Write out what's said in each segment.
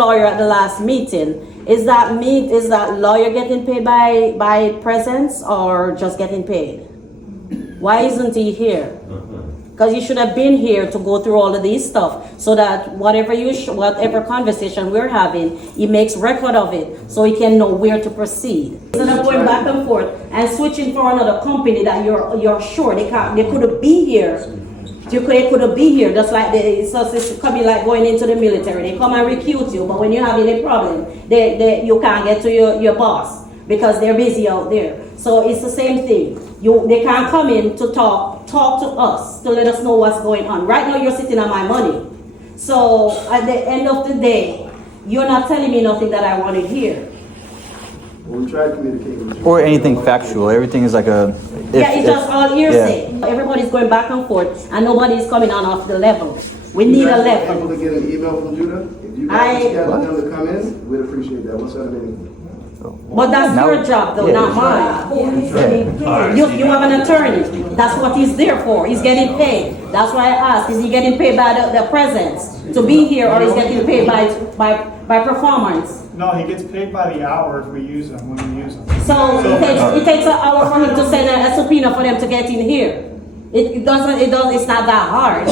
lawyer at the last meeting. Is that lawyer getting paid by presence or just getting paid? Why isn't he here? Because you should have been here to go through all of these stuff, so that whatever conversation we're having, he makes record of it, so he can know where to proceed. Instead of going back and forth and switching for another company that you're sure they couldn't be here. They couldn't be here. Just like it's coming like going into the military. They come and recruit you, but when you have any problem, you can't get to your boss because they're busy out there. So it's the same thing. They can't come in to talk to us, to let us know what's going on. Right now you're sitting on my money. So at the end of the day, you're not telling me nothing that I want to hear. Well, we tried communicating with you. Or anything factual. Everything is like a... It's just all hearsay. Yeah. Everybody's going back and forth and nobody's coming on off the level. We need a level. Able to get an email from Judah? If you guys schedule them to come in, we'd appreciate that. We'll send them anything. But that's your job though, not mine. Yeah. You have an attorney. That's what he's there for. He's getting paid. That's why I asked, is he getting paid by the presence to be here, or is he getting paid by performance? No, he gets paid by the hours we use them, when we use them. So it takes an hour for him to send a subpoena for them to get in here. It's not that hard.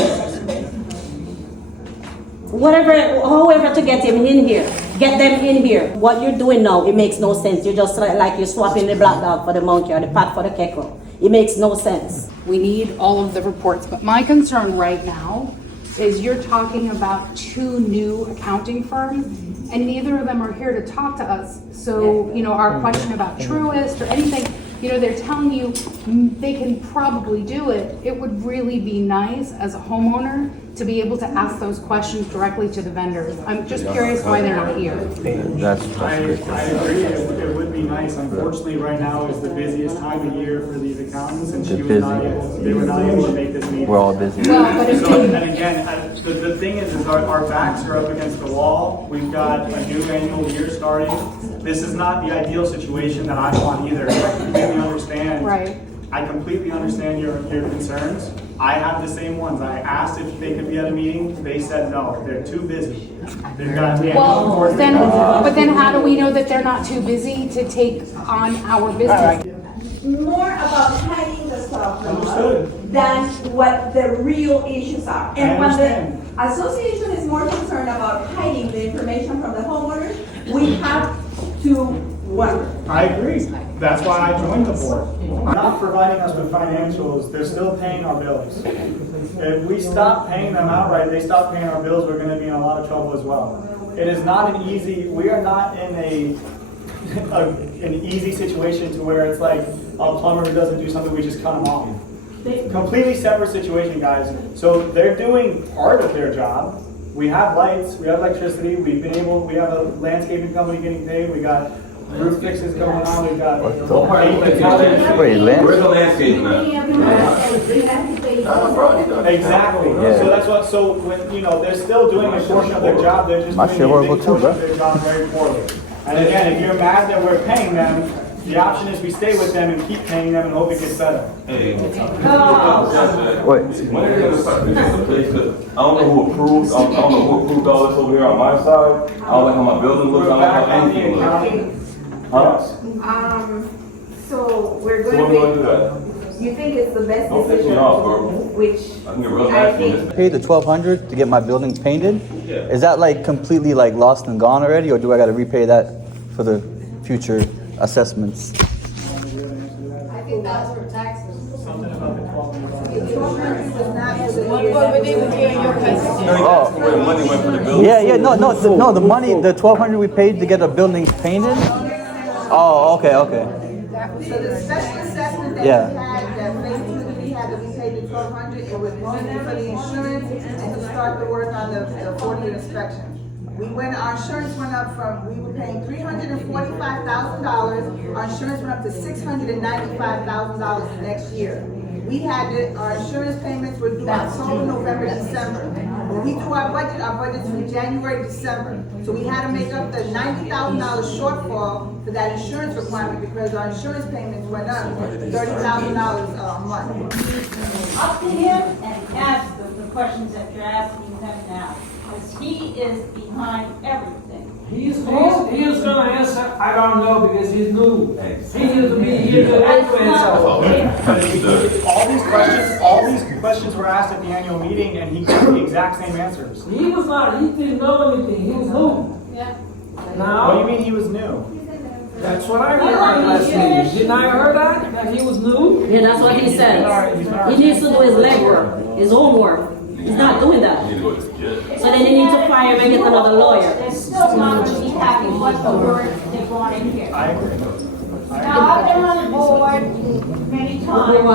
However to get him in here. Get them in here. What you're doing now, it makes no sense. You're just like you're swapping the black dog for the monkey or the pat for the gecko. It makes no sense. We need all of the reports, but my concern right now is you're talking about 2 new accounting firms, and neither of them are here to talk to us. So, our question about Truist or anything, they're telling you they can probably do it. It would really be nice as a homeowner to be able to ask those questions directly to the vendors. I'm just curious why they're not here. I agree. It would be nice. Unfortunately, right now is the busiest time of year for these accountants, and they were not able to make this meeting. We're all busy. Well, but if And again, the thing is our backs are up against the wall. We've got a new annual year starting. This is not the ideal situation that I want either. I completely understand. Right. I completely understand your concerns. I have the same ones. I asked if they could be at a meeting. They said no. They're too busy. They've got Well, then how do we know that they're not too busy to take on our business? More about hiding the stuff Understood. than what the real issues are. I And when understand. the association is more concerned about hiding the information from the homeowners, we have to wonder. I agree. That's why I joined the board. Not providing us with financials, they're still paying our bills. If we stop paying them outright, they stop paying our bills, we're gonna be in a lot of trouble as well. It is not an easy, we are not in an easy situation to where it's like a plumber who doesn't do something, we just cut them off. Completely separate situation, guys. So they're doing part of their job. We have lights, we have electricity, we have a landscaping company getting paid, we got roof fixes going on, we've got... Wait, Where's the landscaping at? Exactly. Yeah. So that's what, so when, they're still doing a portion of their job, they're just My doing shit a horrible big too, portion bro. of their job very poorly. And again, if you're mad that we're paying them, the option is we stay with them and keep paying them and hope it gets better. Hey, Wait. when are they gonna start fixing the place? 'Cause I don't know who approved. I don't know who approved all this over here on my side. I don't like how my building looks. I don't like how anything looks. Huh? So we're So going when do I to do that? be, you think it's the best Don't piss me decision, off, bro. which I can get real I nasty. think, Paid the $1,200 to get my building painted. Yeah. Is that like completely like lost and gone already, or do I got to repay that for the future assessments? I think that's for taxes. Something about the Oh. Where the money went for the building? Yeah, no, the money, the $1,200 we paid to get the building painted. Oh, okay. so the special assessment that Yeah. we had, that basically we had to be paid the 1,200, it was mostly for the insurance and to start the work on the 40-year inspection. Our insurance went up from, we were paying $345,000, our insurance went up to $695,000 next year. Our insurance payments were due October, November, December. When we do our budget's from January, December. So we had to make up the $90,000 shortfall for that insurance requirement because our insurance payments went up $30,000 a month. Up to him and ask the questions that you're asking them now, because he is behind everything. He's gonna answer, I don't know, because he's new. He needs to be here to answer. All these questions were asked at the annual meeting, and he gave the exact same answers. He didn't know anything, he was new. Yeah. What do Now, you mean he was new? that's what I heard last meeting. Didn't I hear that he was new? Yeah, that's what he said. He needs to do his legwork, his own work. He's not doing that. You need to go to the jail. So then they need to fire him and get another lawyer. They're still not going to be happy what the words they brought in here. I agree. Now, I've been on the board many times. I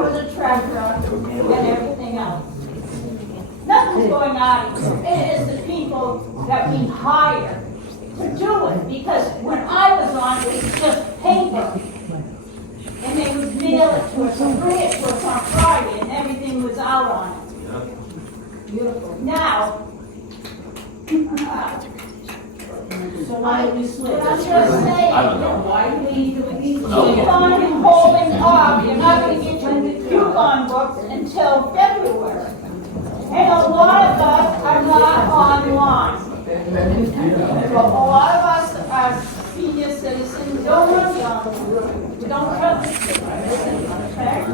was a treasurer and everything else. Nothing's going on. It is the people that we hire to do it. Because when I was on, it was just paper. And they would mail it to us, or bring it to us on Friday, and everything was out on it. Beautiful. Now, So why do we switch? I'm just saying, I don't know. why do we keep on holding up? You're not gonna get your coupon books until February. And a lot of us are not online. So a lot of us are senior citizens, don't want to be on. We don't trust it. Okay?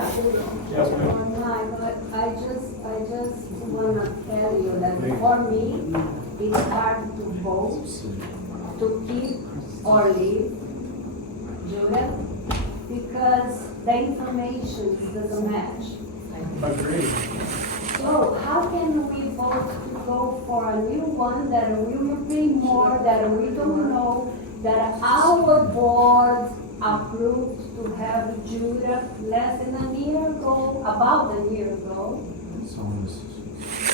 Online, but I just wanna tell you that for me, it's hard to vote, to keep or leave, Judah, because the information doesn't match. Agreed. So how can we vote to go for a new one that we will pay more, that we don't know, that our board approved to have Judah less than a year ago, about a year ago?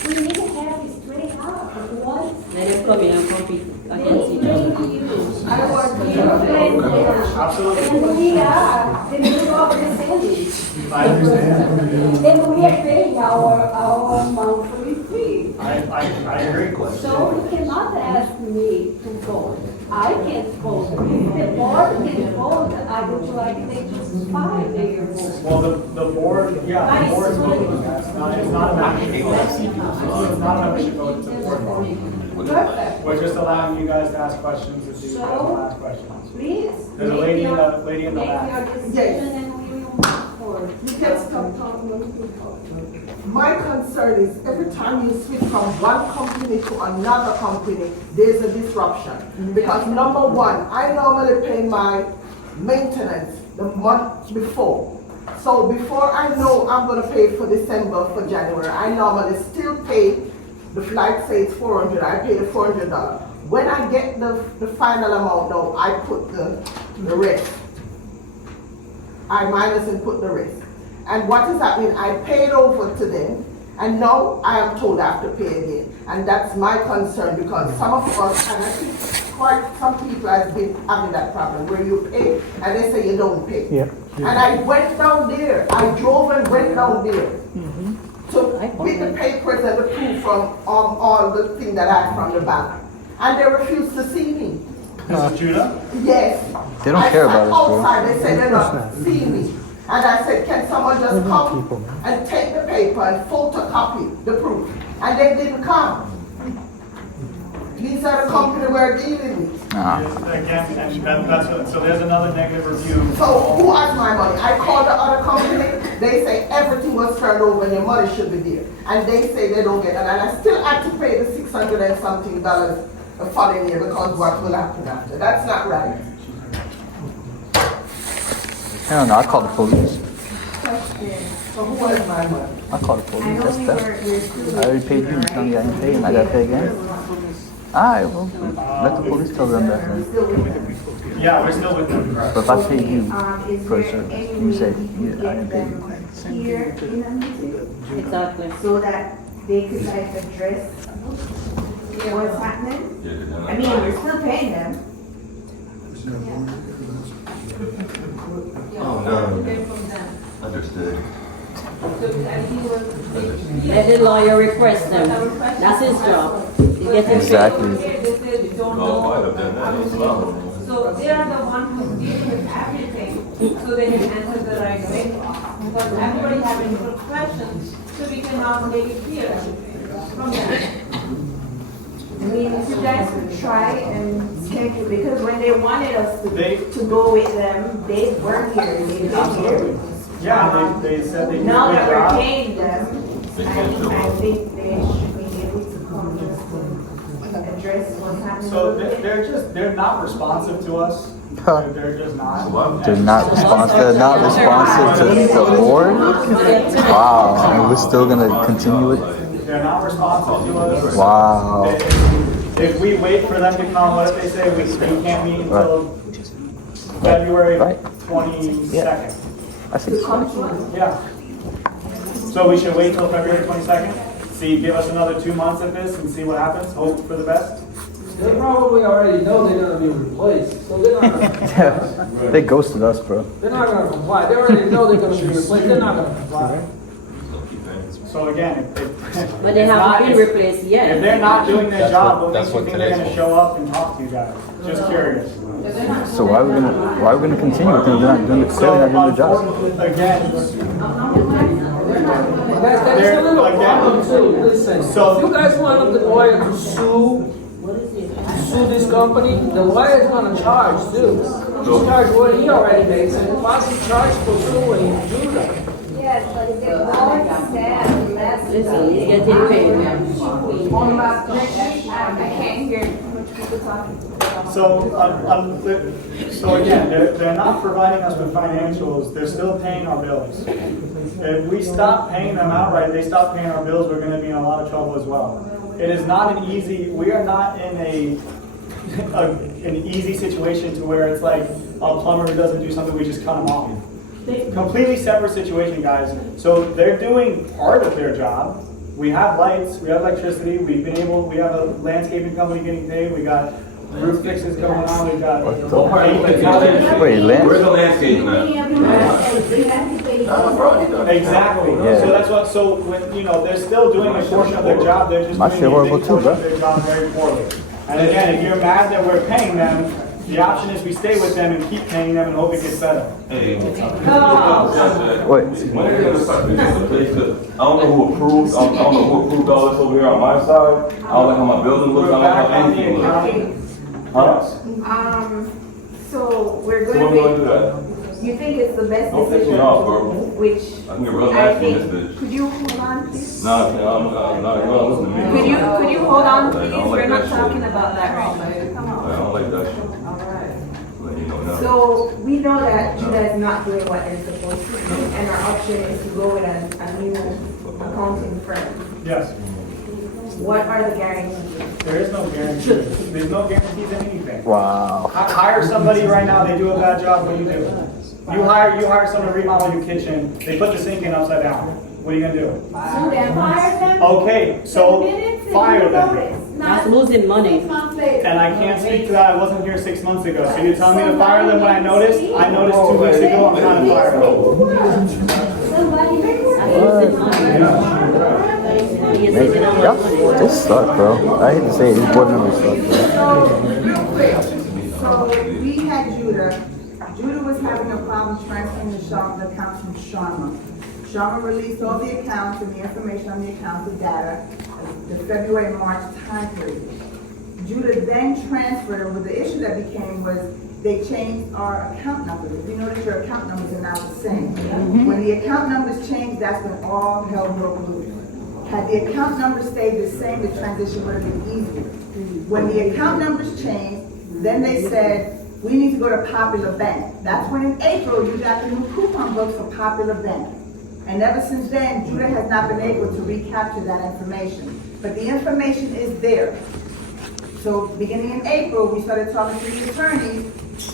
We need to have it straight up. What Let him come in and compete against they each other. bring you, our dear Absolutely. and we are the middle of the sandwich. I understand. And we are paying our monthly fee. I agree. So you cannot ask me to vote. I can't vote. If the board can vote, I would like them to fire their vote. Well, the board, yeah, the board is voting. It's not a membership vote. It's not a membership vote, it's a board vote. Perfect. We're just allowing you guys to ask questions if you guys want to ask questions. Please. There's a lady in the Make back. your decision and we will move forward. You can stop talking. My concern is every time you switch from one company to another company, there's a disruption. Because number one, I normally pay my maintenance the month before. So before I know I'm gonna pay for December, for January, I normally still pay the flight say it's $400, I pay the $400. When I get the final amount though, I put the rest. I minus and put the rest. And what is happening, I paid over to them, and now I am told I have to pay again. And that's my concern, because some of us, and I think quite some people have been having that problem, where you pay, and they say you don't pay. Yeah. And I went down there, I drove and went down there, with the papers and the proof from all the thing that I had from the bank. And they refused to see me. This is Judah? Yes. They don't care about us, bro. Outside, they said they're not seeing me. And I said, can someone just come and take the paper and photocopy the proof? And they didn't come. These are the company we're dealing with. Again, and that's what, so there's another negative review. So who has my money? I called the other company, they say everything was turned over and your money should be there. And they say they don't get it. And I still had to pay the $600 and something the following year because what will happen after. That's not right. I don't know, I call the police. So who has my money? I call the police, that's that. I already paid you, tell me I didn't pay and I gotta pay again. Alright, well, let the police tell them that then. Yeah, we're still with them. But if I paid you for a service, you said, yeah, I didn't pay you. Here in a meeting, Exactly. so that they could like address what's happening. I mean, we're still paying them. Oh, no. Understood. Let the lawyer request them. That's his job. He gets his Exactly. Oh, I have done that. It's allowed. So they are the one who deal with everything, so they can answer the right way. Because everybody having good questions, so we can now make it clear. from them. I mean, if you guys could try and schedule, because when they wanted us to go with them, they weren't here, they didn't here. Yeah, they said they did a Now good that we're job. paying them, I think they should be able to come just to address what's happening. So they're not responsive to us. They're just not. They're not responsive. They're not responsive to the board. Wow, and we're still gonna continue it. They're not responsive to us. Wow. If we wait for them to come, what if they say we can't meet until February Right. 22nd? I see. Yeah. So we should wait till February 22nd? See, give us another 2 months of this and see what happens, hope for the best? They probably already know they're gonna be replaced, so they're not gonna, They ghosted us, bro. they're not gonna comply. They already know they're gonna be replaced, they're not gonna comply. So again, But they haven't been replaced if yet. they're not doing their job, what makes that's you what think they're today's gonna show up and talk to you guys? Just curious. So why are we gonna continue with them? They're not doing clearly not doing their job. Again, That's a little Again. problem too, listen. So- If you guys want the lawyer to sue this company, the lawyer's gonna charge too. He's charged what he already makes, and possibly charge for suing Judah. Yes, but if the board said less. Listen, he's getting paid. I can't hear much people talking. So again, they're not providing us with financials, they're still paying our bills. If we stop paying them outright, they stop paying our bills, we're gonna be in a lot of trouble as well. It is not an easy, we are not in an easy situation to where it's like a plumber who doesn't do something, we just cut him off. Completely separate situation, guys. So they're doing part of their job. We have lights, we have electricity, we have a landscaping company getting paid, we got roof fixes going on, we got. Wait, land? Where's the landscape man? Exactly. Yeah. So that's what, so when, they're still doing a portion of their job, they're just My doing shit a horrible big too, portion of bro. their job very poorly. And again, if you're mad that we're paying them, the option is we stay with them and keep paying them and hope it gets better. Hey. Wait. When are they gonna start this place? 'Cause I don't know who approved all this over here on my side. I don't like how my building looks, I don't like how anything looks. Huh? So we're So going when we gonna do to, that? you think it's the best Don't piss me decision, off, bro. which I can get real I nasty in this think, bitch. could you hold on please? Nah, you don't listen to me. Could you hold on I please? don't like We're not that shit. talking about that right now. Come on. I don't like that shit. Let you know now. So we know that Judah is not doing what they're supposed to do, and our option is to go with a new accounting firm. Yes. What are the guarantees? There is no guarantee. There's no guarantees in anything. Wow. Hire somebody right now, they do a bad job, what do you do? You hire someone to remodel your kitchen, they put the sink in upside down. What are you gonna do? So then fire them. Okay, so fire them. That's losing money. 6 months later. And I can't speak to that, I wasn't here 6 months ago. So you're telling me to fire them when I noticed? I noticed 2 weeks ago, I'm trying to fire them. Somebody. Yep. This sucks, bro. I hate to say it, these board members suck, bro. So, real quick, so we had Judah. Judah was having a problem transferring the accounts from Sharma. Sharma released all the accounts and the information on the accounts, the data, the February-March time period. Judah then transferred, and the issue that became was they changed our account numbers. You notice your account numbers are now the same. When the account numbers changed, that's when all hell broke loose. Had the account numbers stayed the same, the transition would have been easier. When the account numbers changed, then they said, we need to go to Popular Bank. That's when in April you got the new coupon books for Popular Bank. And ever since then, Judah has not been able to recapture that information. But the information is there. So beginning in April, we started talking to the attorneys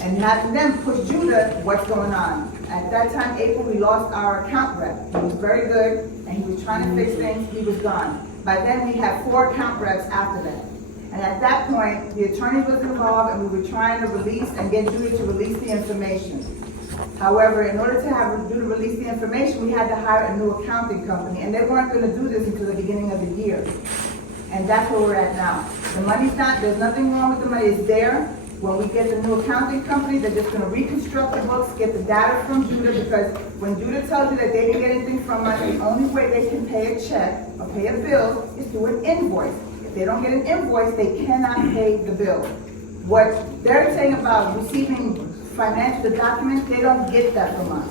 and having them push Judah what's going on. At that time, April, we lost our account rep. He was very good and he was trying to fix things, he was gone. By then, we had 4 account reps after that. And at that point, the attorney was involved and we were trying to release and get Judah to release the information. However, in order to have Judah release the information, we had to hire a new accounting company, and they weren't going to do this until the beginning of the year. And that's where we're at now. The money's not, there's nothing wrong with the money, it's there. When we get the new accounting company, they're just gonna reconstruct the books, get the data from Judah, because when Judah tells you that they didn't get anything from us, the only way they can pay a check or pay a bill is through an invoice. If they don't get an invoice, they cannot pay the bill. What they're saying about receiving financial documents, they don't get that from us.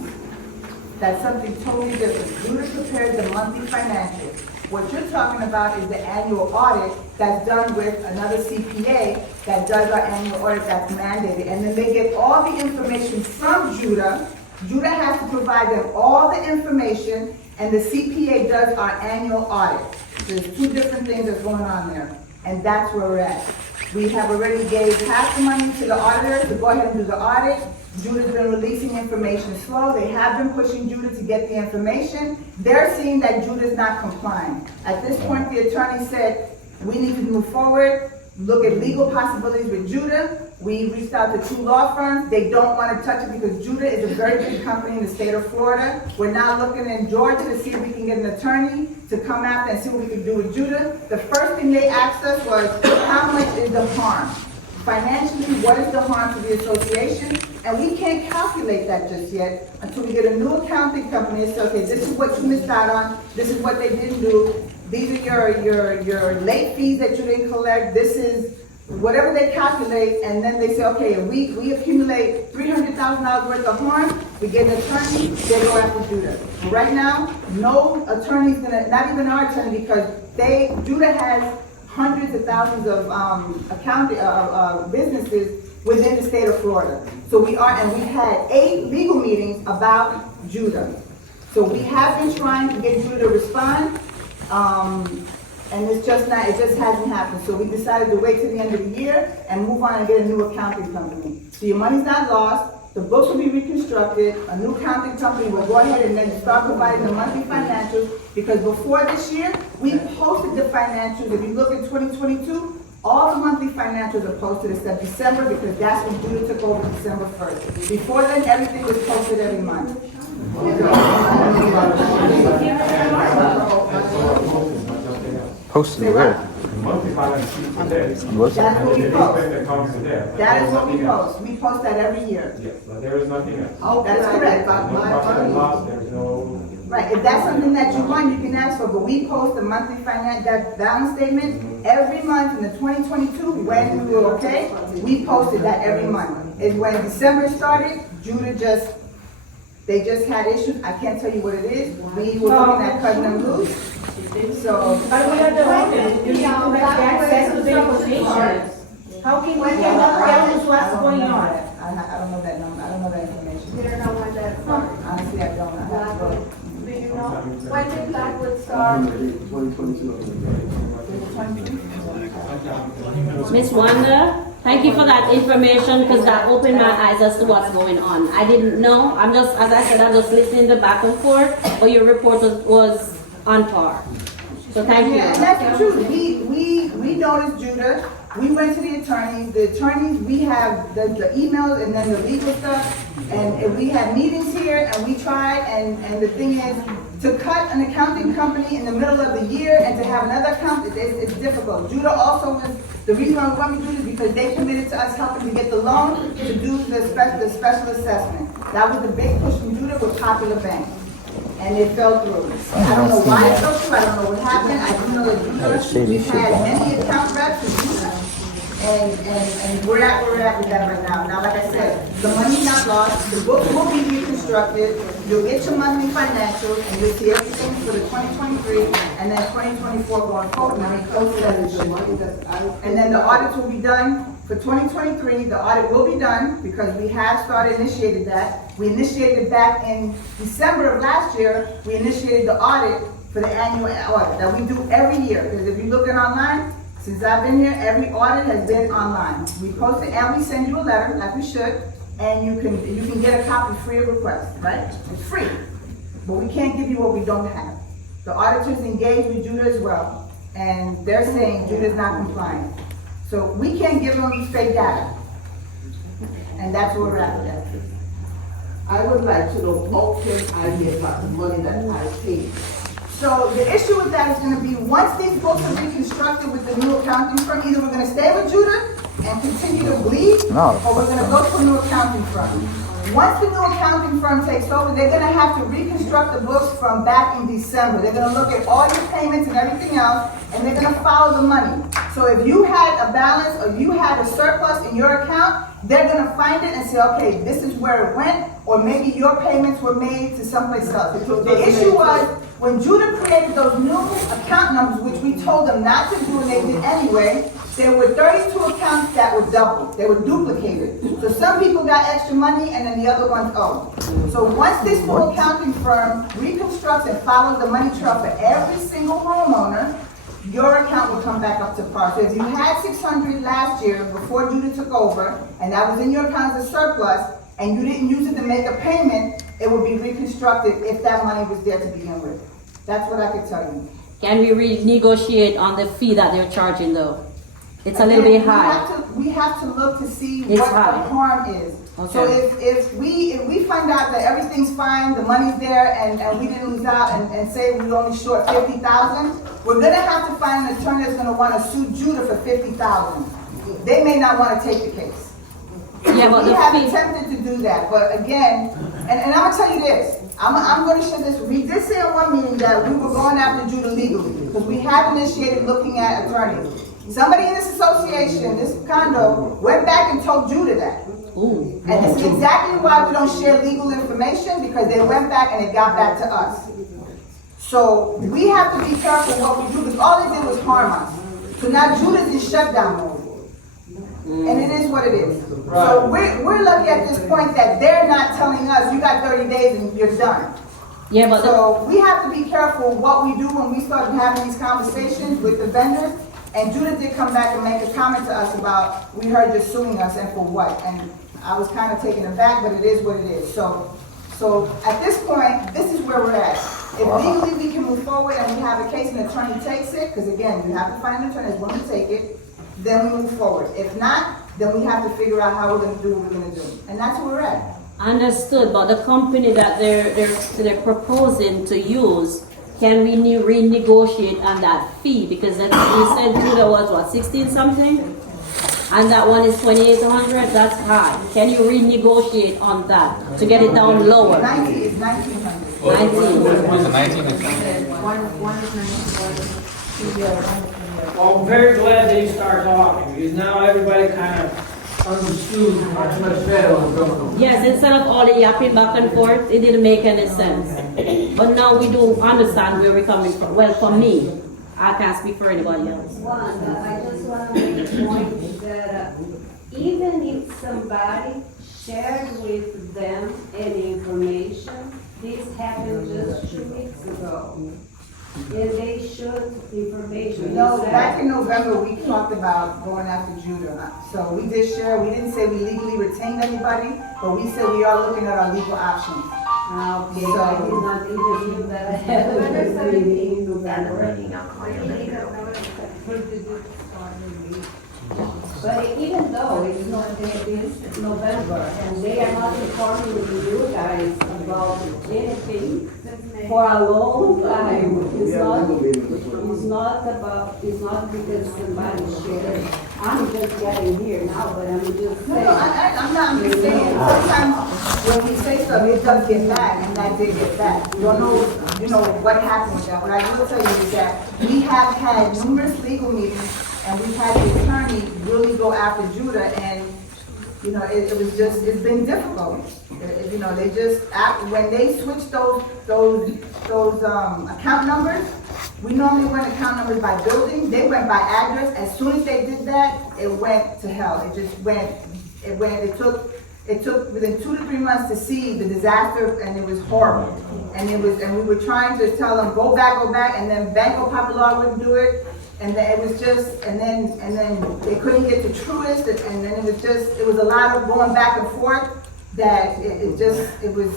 That's something totally different. Judah prepares the monthly financials. What you're talking about is the annual audit that's done with another CPA that does our annual audit that's mandated. And then they get all the information from Judah. Judah has to provide them all the information, and the CPA does our annual audit. There's two different things that's going on there, and that's where we're at. We have already gave half the money to the auditor to go ahead and do the audit. Judah's been releasing information slow. They have been pushing Judah to get the information. They're seeing that Judah's not complying. At this point, the attorney said, we need to move forward, look at legal possibilities with Judah. We reached out to 2 law firms. They don't want to touch it because Judah is a very big company in the state of Florida. We're now looking in Georgia to see if we can get an attorney to come after and see what we can do with Judah. The first thing they asked us was, how much is the harm? Financially, what is the harm to the association? And we can't calculate that just yet until we get a new accounting company and say, okay, this is what you missed out on, this is what they didn't do, these are your late fees that you didn't collect, this is whatever they calculate, and then they say, okay, if we accumulate $300,000 worth of harm, we get an attorney, they go after Judah. Right now, no attorney's gonna, not even our attorney, because Judah has hundreds of thousands of businesses within the state of Florida. So we've had 8 legal meetings about Judah. So we have been trying to get Judah to respond, and it just hasn't happened. So we decided to wait till the end of the year and move on and get a new accounting company. So your money's not lost. The books will be reconstructed. A new accounting company will go ahead and then start providing the monthly financials, because before this year, we posted the financials. If you look at 2022, all the monthly financials are posted except December, because that's when Judah took over December 1st. Before then, everything was posted every month. Posted where? Monthly finance sheet for this. That's what we post. That comes to that. That is what we post. We post that every year. Yes, but there is nothing else. Oh, that's correct. No profit and loss, there's no. Right, if that's something that you want, you can ask for, but we post the monthly that balance statement every month in the 2022, when we were okay, we posted that every month. Is when December started, Judah they just had issues, I can't tell you what it is, we were looking at cutting them loose, so. But we are the owners, you have access to the information. How can we tell us what's going on? I don't know that number, I don't know that information. You don't know when that's from. Honestly, I don't know. Do you know when did Blackwood start? 2022. Miss Wanda, thank you for that information, because that opened my eyes as to what's going on. I didn't know. I'm just, as I said, I'm just listening to back and forth, but your report was on par. So thank you. Yeah, and that's the truth. We noticed Judah. We went to the attorneys. The attorneys, we have the emails and then the legal stuff. And we had meetings here and we tried. And the thing is, to cut an accounting company in the middle of the year and to have another accountant, it's difficult. Judah also was, the reason why we want to do this is because they committed to us helping to get the loan to do the special assessment. That was the big push from Judah with Popular Bank. And it fell through. I don't know why it fell through, I don't know what happened. I do know that Judah, we've had many account reps with Judah. And we're at where we're at with that right now. Now, like I said, the money's not lost, the book will be reconstructed, you'll get your monthly financials, and you'll see everything for the 2023, and then 2024 going forward, and then close it as it should. And then the audits will be done for 2023, the audit will be done, because we have initiated that. We initiated it back in December of last year, we initiated the audit for the annual audit that we do every year, because if you look at online, since I've been here, every audit has been online. We post it and we send you a letter, like we should, and you can get a copy free of request, right? It's free, but we can't give you what we don't have. The auditors engage with Judah as well, and they're saying Judah's not compliant. So we can't give them fake data, and that's where we're at with that. I would like to know how can I get back the money that I paid? So the issue with that is going to be, once these books are reconstructed with the new accounting firm, either we're going to stay with Judah, and continue to bleed, No. or we're gonna go to a new accounting firm. Once the new accounting firm takes over, they're gonna have to reconstruct the books from back in December. They're gonna look at all your payments and everything else, and they're gonna follow the money. So if you had a balance or you had a surplus in your account, they're gonna find it and say, okay, this is where it went, or maybe your payments were made to someplace else. The issue was, when Judah created those new account numbers, which we told them not to do and they did anyway, there were 32 accounts that were doubled. They were duplicated. So some people got extra money and then the other ones owed. So once this new accounting firm reconstructs and follows the money trail for every single homeowner, your account will come back up to par. So if you had 600 last year before Judah took over, and that was in your account as a surplus, and you didn't use it to make a payment, it would be reconstructed if that money was there to begin with. That's what I could tell you. Can we renegotiate on the fee that they're charging though? It's a little bit high. We have to look to see It's what high. the harm is. Okay. So if we find out that everything's fine, the money's there, and we didn't lose out, and say we only short 50,000, we're gonna have to find an attorney that's gonna wanna sue Judah for 50,000. They may not wanna take the case. Yeah, but We the have fee. attempted to do that, but again, and I'm gonna tell you this, I'm gonna share this. We did say in one meeting that we were going after Judah legally, because we have initiated looking at attorneys. Somebody in this association, this condo, went back and told Judah that. Ooh. And this is exactly why we don't share legal information, because they went back and it got back to us. So we have to be careful what we do, because all they did was harm us. So now Judah's in shutdown mode. And it is what it is. So we're lucky at this point that they're not telling us, you got 30 days and you're done. Yeah, but So we have to be careful what we do when we start having these conversations with the vendors. And Judah did come back and make a comment to us about, we heard you're suing us and for what? And I was kind of taken aback, but it is what it is. So at this point, this is where we're at. If legally we can move forward and we have a case and the attorney takes it, because again, you have to find an attorney that's willing to take it, then we move forward. If not, then we have to figure out how we're going to do what we're going to do. And that's where we're at. understood, but the company that they're proposing to use, can we renegotiate on that fee? Because that, you said Judah was what, 16 something? And that one is 2,800, that's high. Can you renegotiate on that to get it down lower? 90 is 1,900. 19. What's the 19 Well, I'm very glad that you started talking, because now everybody kind of understood much better what's going on. Yes, instead of all the yapping back and forth, it didn't make any sense. But now we do understand where we're coming from. Well, for me, I can't speak for anybody else. I just want to make a point that even if somebody shared with them any information, this happened just 2 weeks ago. And they should information. No, back in November, we talked about going after Judah. So we did share, we didn't say we legally retained anybody, but we said we are looking at our legal options. Okay, so I did not even that I had a meeting in November. But even though it's not this November, and they are not informing you guys about anything for a long time, it's not because somebody shared. I'm just getting here now, but I'm just saying. No, I'm just saying, sometimes when we say stuff, it does get back, and that did get back. You don't know, what happened with that. What I will tell you is that we have had numerous legal meetings, and we've had the attorney really go after Judah, and, it was just, it's been difficult. They just, when they switched those account numbers, we normally went account numbers by building, they went by address. As soon as they did that, it went to hell. It took within 2 to 3 months to see the disaster, and it was horrible. And we were trying to tell them, go back, and then Banco Popular wouldn't do it. And then it was just, and then they couldn't get the truest, and then it was a lot of going back and forth that it was.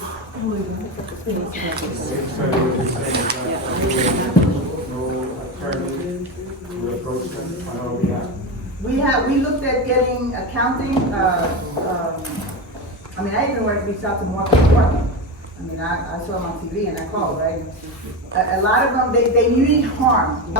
We looked at getting accounting, I even reached out to Morgan. I saw them on TV and I called, right? A lot of them, they need harm.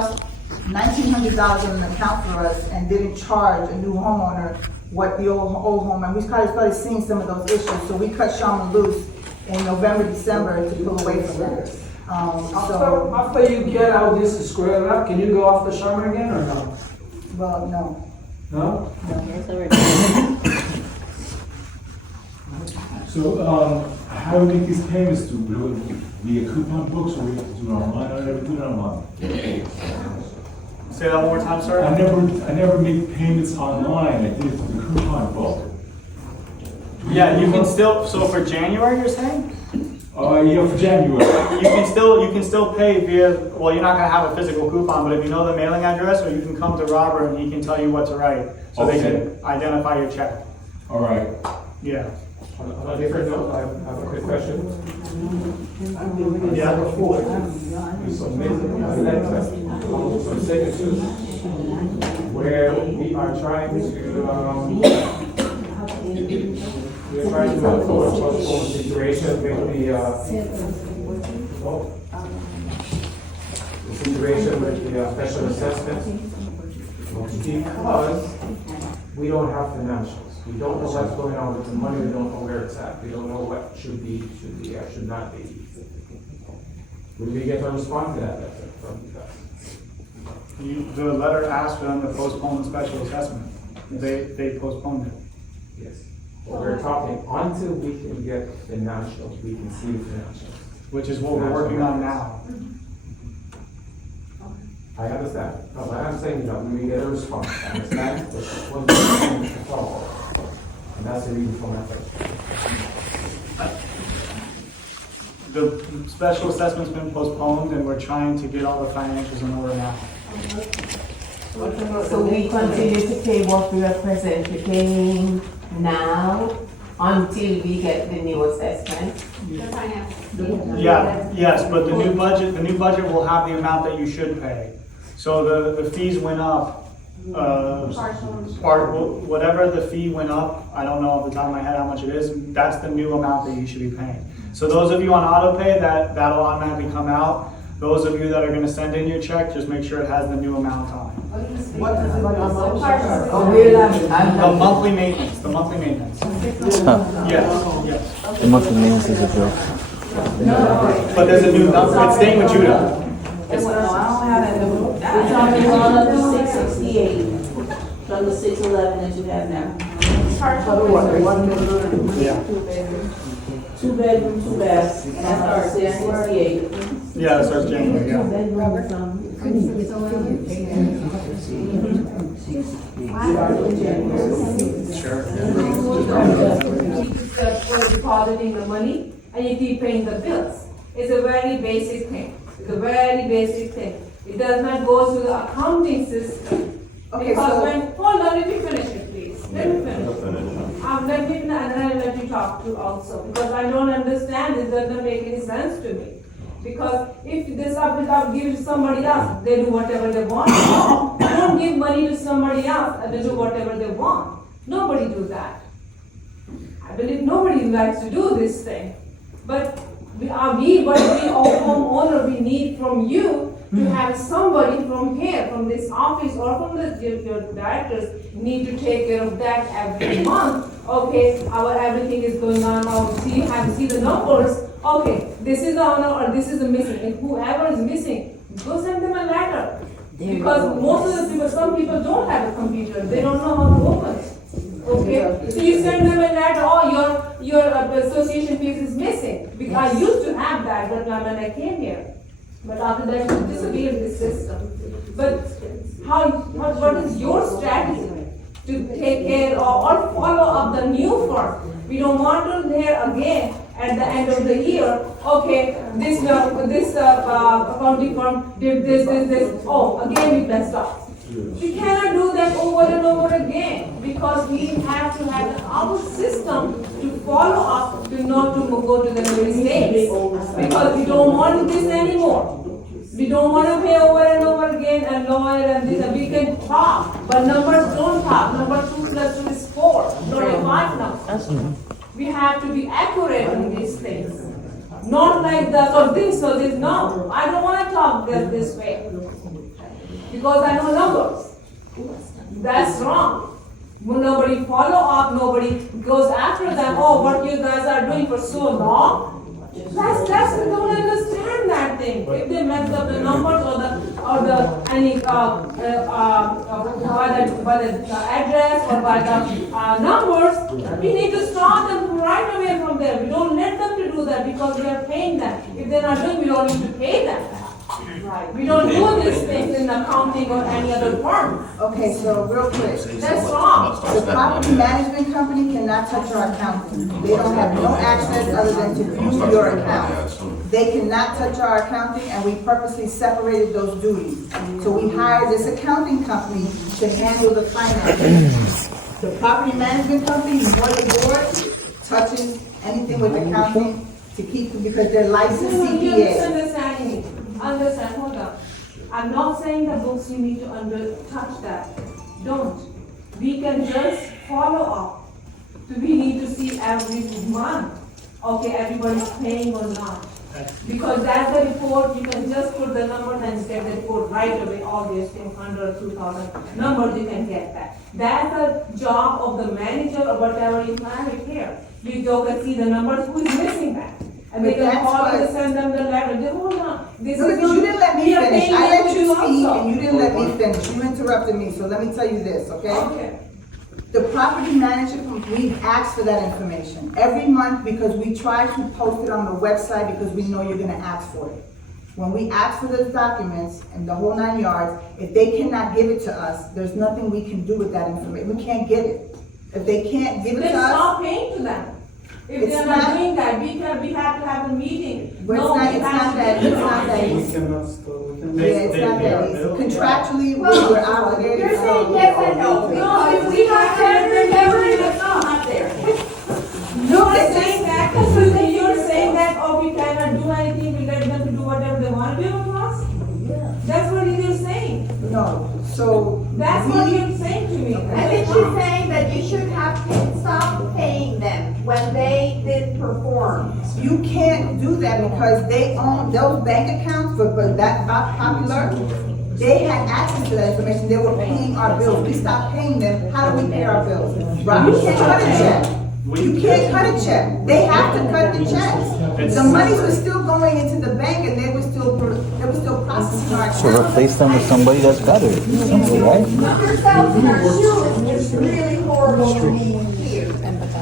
$1,900 in an account for us and didn't charge a new homeowner what the old homeowner, we started seeing some of those issues, so we cut Sharman loose in November, December to pull away from that. After you get all this squared up, can you go off the Sherman again or no? Well, no. No? So, how do we make these payments to? Will it be a coupon books or we have to do it online? I never do it online. Say that one more time, sir? I never make payments online. I did it through the coupon book. Yeah, you can still, so for January, you're saying? Yeah, for January. You can still pay via, well, you're not gonna have a physical coupon, but if you know the mailing address, or you can come to Robert and he can tell you what to write, so they can identify your check. All right. Yeah. On a different note, I have a quick question. Yeah. We submitted a letter for signatures where we are trying to, we're trying to postpone the situation with the situation with the special assessment because we don't have financials. We don't know what's going on with the money. We don't know where it's at. We don't know what should be or should not be. Will we get a response to that letter from you guys? The letter asked for them to postpone the special assessment. They postponed it. Yes. Well, we're talking until we can get financials, we can see financials. Which is what we're working on now. I understand. No, but I'm saying, we get a response. I understand, but this was the call. And that's the reason for my question. The special assessment's been postponed and we're trying to get all the financials in order now. So we continue to pay what we are presently paying now until we get the new assessment? Yeah, yes, but the new budget will have the amount that you should pay. So the fees went up, whatever the fee went up, I don't know off the top of my head how much it is, that's the new amount that you should be paying. So those of you on auto pay, that'll automatically come out. Those of you that are gonna send in your check, just make sure it has the new amount on it. What does it The monthly maintenance, Yes. The monthly maintenance is a joke. But there's a new number, it's staying with Judah. We're talking on the 668 from the 611 that you have now. Yeah. 2 bedroom, 2 baths, and that starts 668. Yeah, it starts January, yeah. For depositing the money and you keep paying the bills. It's a very basic thing. It's a very basic thing. It does not go through the accounting system. Okay, Because so- hold on, let me finish it, please. Let me finish. Let me, and then I'll let you talk too also, because I don't understand, this doesn't make any sense to me. Because if this up is up, give it to somebody else, they do whatever they want. Don't give money to somebody else and they do whatever they want. Nobody do that. I believe nobody likes to do this thing. But we all homeowner, we need from you to have somebody from here, from this office or from your directors, need to take care of that every month. Okay, everything is going on, see the numbers. Okay, this is the owner or this is the missing. And whoever is missing, go send them a letter. Because most of the people, some people don't have a computer, they don't know how to open it. Okay, so you send them a letter, oh, your association fees is missing. Because I used to have that when I came here. But after that, it disappeared the system. But what is your strategy to take care or follow up the new firm? We don't want to hear again at the end of the year, okay, this accounting firm did this, oh, again we messed up. We cannot do that over and over again because we have to have our system to follow up to not to go to the mistakes because we don't want this anymore. We don't want to pay over and over again and lawyer and this, and we can talk, but numbers don't talk. Number 2 plus 2 is 4, not a 5 number. We have to be accurate in these things. Not like that or this or this. No, I don't want to talk this way. because I know numbers. That's wrong. When nobody follow up, nobody goes after them, oh, what you guys are doing for so long. That's, they don't understand that thing. If they mess up the numbers or the any by the address or by the numbers, we need to start them right away from there. We don't let them to do that because we are paying them. If they're not doing, we don't need to pay them. Right. We don't do these things in accounting or any other firm. Okay, so real quick. That's wrong. The property management company cannot touch our accounting. They don't have no access other than to view your account. They cannot touch our accounting, and we purposely separated those duties. So we hired this accounting company to handle the finances. The property management company, before the board, touches anything with accounting to keep, because they're licensed CPA. You're misunderstanding me. Understand, hold on. I'm not saying the books you need to touch that. Don't. We can just follow up. So we need to see every month, okay, everybody's paying or not. Because that's the report, you can just put the number and get the report right away, all these things, 100, 2,000 numbers, you can get that. That's the job of the manager or whatever you plan it here. You go and see the numbers, who is missing that? And they can call and send them the letter. They hold on. This No, is because you didn't let me finish. I let you speak also. and you didn't let me finish. You interrupted me, so let me tell you this, okay? Okay. The property manager, we've asked for that information every month because we try to post it on the website because we know you're gonna ask for it. When we ask for those documents and the whole 9 yards, if they cannot give it to us, there's nothing we can do with that information. We can't get it. If they can't give it Then to us. stop paying to them. If It's they're not not- doing that, we have to have a meeting. But it's not that easy. It's not that easy. Yeah, it's not that easy. Contractually, we're obligated. You're saying yes and no. No, we have to not there. You're saying that, you're saying that, oh, we cannot do anything, we let them to do whatever they want to do with us? That's what you're saying. No, so. That's what you're saying to me. I think she's saying that you should have to stop paying them when they did perform. You can't do that because they own those bank accounts for that popular. They had access to that information. They were paying our bills. We stopped paying them. How do we pay our bills? Rob, you can't cut a check. You can't cut a check. They have to cut the checks. The monies were still going into the bank and they were still processing our So accounts. replace them with somebody that's better. Simple, right? Put yourself in our shoes is really horrible to me here,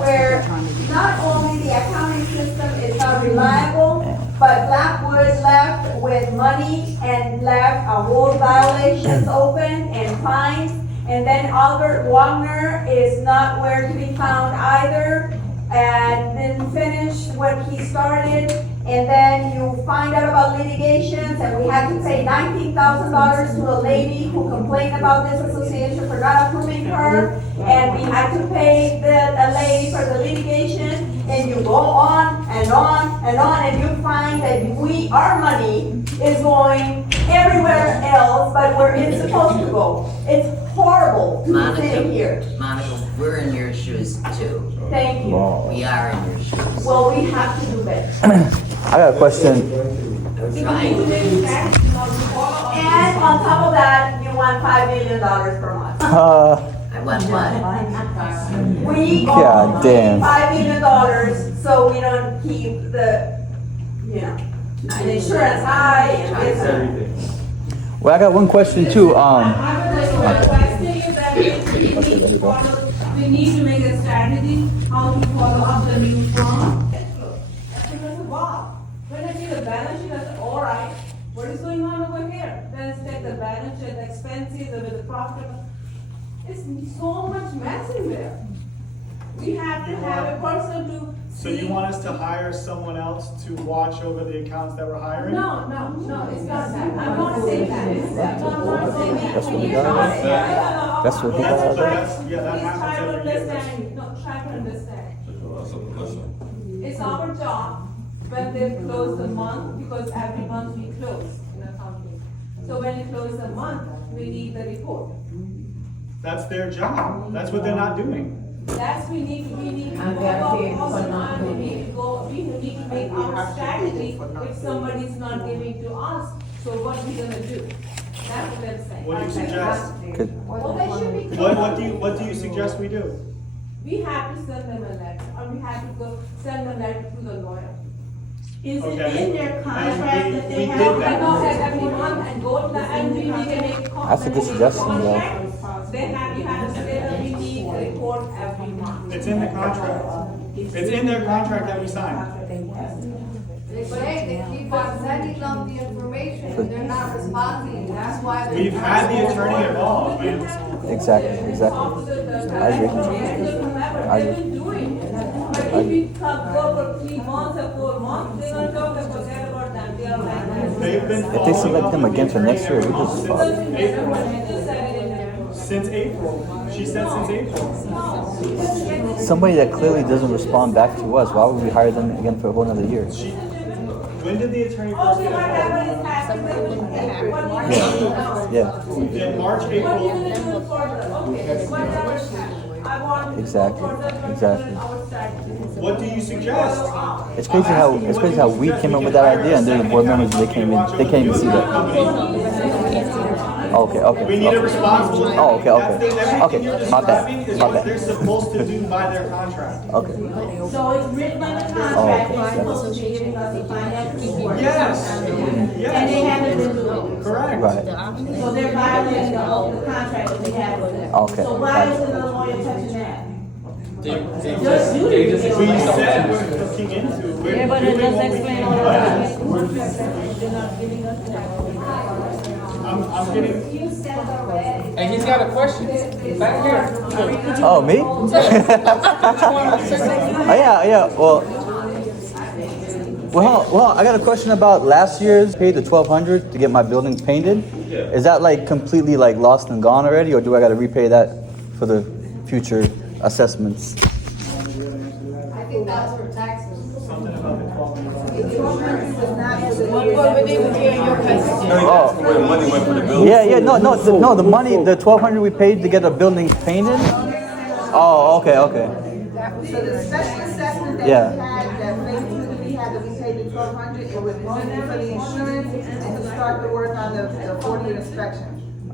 where not only the accounting system is not reliable, but Blackwood left with money and left a whole violations open and fines. And then Albert Wagner is not where to be found either, and didn't finish what he started. And then you find out about litigations, and we had to pay $19,000 to a lady who complained about this association for not approving her. And we had to pay a lady for the litigation, and you go on and on and on, and you find that our money is going everywhere else but where it's supposed to go. It's horrible to sit here. Monica, we're in your shoes too. Thank you. We are in your shoes. Well, we have to do better. I got a question. Trying. And on top of that, you want $5 million per month. I want what? We God owe damn. $5 million so we don't keep the insurance high and this. Well, I got one question too. We need to make a strategy how to follow up the new firm. Because of Bob, when I see the balance sheet, I said, all right, what is going on over here? Then I take the balance sheet, the expenses, the profit. It's so much mess in there. We have to have a person to. So you want us to hire someone else to watch over the accounts that we're hiring? No, it's not that. I'm not saying that. No, I'm not saying that. That's what he got. That's what he got. Yeah, that Please try happens to every year. understand. No, try to understand. It's our job when they close the month, because every month we close in a company. So when you close the month, we need the report. That's their job. That's what they're not doing. That's we need to And they are paid all for the not time, we doing need to go, we need to make our strategy if somebody's not giving to us. So what we gonna do? That's what they're saying. What do you suggest? Well, they should be. What do you suggest we do? We have to send them a letter, or we have to go send a letter to the lawyer. Is it Okay. in their contract that they we have? did We that. go every month and go to the, and we can make calls. That's a good suggestion, yeah. They have, you have to say that we need a report every month. It's in the contract. It's in their contract that we signed. They keep on sending them the information and they're not responding, that's why. they're- We've had the attorney involved, man. Exactly. I agree. They've been doing it. But if we go for 3 months or 4 months, they're gonna talk and forget about that. They are like. They've been If they select them again for next year, we just fuck. Since April. She said since April. Somebody that clearly doesn't respond back to us, why would we hire them again for a whole another year? When did the attorney first Okay, get whatever involved? is happening, Yeah. In March, what are you April. gonna do further? Okay, whatever is happening. I want to Exactly. go further, Exactly. outside. What do you suggest? It's crazy how we came up with that idea and they're the board members and they can't even see that. Okay. We need a responsible. Oh, okay. Everything you're Okay, my bad, describing is my what bad. they're supposed to do by their contract. Okay. So it's written in the contract, okay. they're supposed to be giving us a finance report. Yes. And they haven't been doing it. Correct. Right. So they're violating the contract that we have with them. Okay. So why isn't the lawyer touching that? We said we're looking into. We're but it doing does what we explain can. all of that. I'm getting. And he's got a question back here. Oh, me? Oh, yeah. Well, I got a question about last year's paid the $1,200 to get my building painted. Is that like completely like lost and gone already, or do I got to repay that for the future assessments? I think that's for taxes. Something about the 12 Oh, Where the money went for the building? yeah. No, the money, the $1,200 we paid to get the building painted. Oh, okay. So the special assessment that we Yeah. had, that we paid the 1,200, it was mostly for the insurance and to start the work on the 40-year inspection.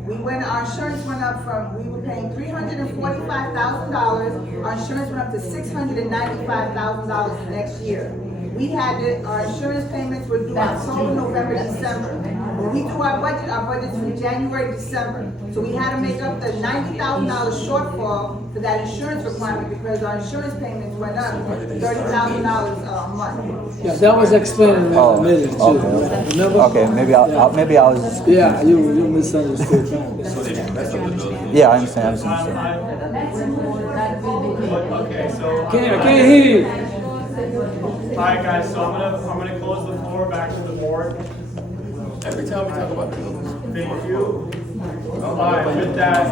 Our insurance went up from, we were paying $345,000, our insurance went up to $695,000 next year. Our insurance payments were due October, November, December. When we do our budget's from January, December. So we had to make up the $90,000 shortfall for that insurance requirement because our insurance payments went up $30,000 a month. Yeah, that was explained in a minute too. Remember? Okay, maybe I was just Yeah, you misunderstood. Yeah, I understand. Okay, so. I can't hear you. Alright guys, so I'm gonna close the floor back to the board. Every time we talk about buildings. Thank you. Alright, with that,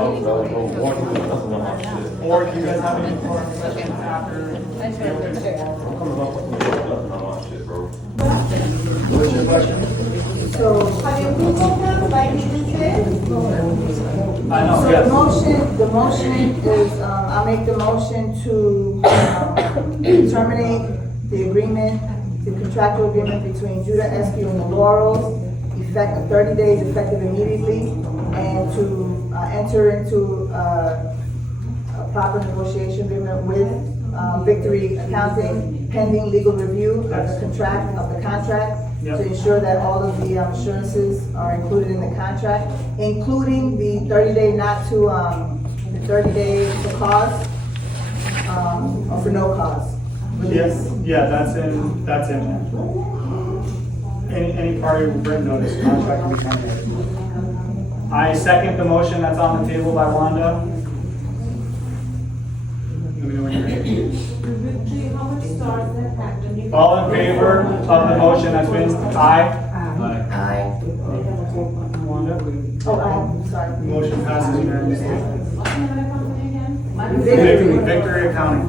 board, do you guys have any more questions after? What's your question? So, have you moved them like you said? I know, So yes. the motion is, I'll make the motion to terminate the agreement, the contractual agreement between Judah Eskew and the Laurels, effective 30 days, effective immediately, and to enter into a proper negotiation agreement with Victory Accounting pending legal review of the contract Yep. to ensure that all of the assurances are included in the contract, including the 30-day for cause, or for no cause. Yes, yeah, that's in there. Any party with written notice, contract can be terminated. I second the motion that's on the table by Wanda. Let me know when you're ready. How much stars that happen? All in favor of the motion that's been, aye? Aye. Wanda? Oh, I'm sorry. Motion passes unanimously. What's the other company again? Victory Accounting.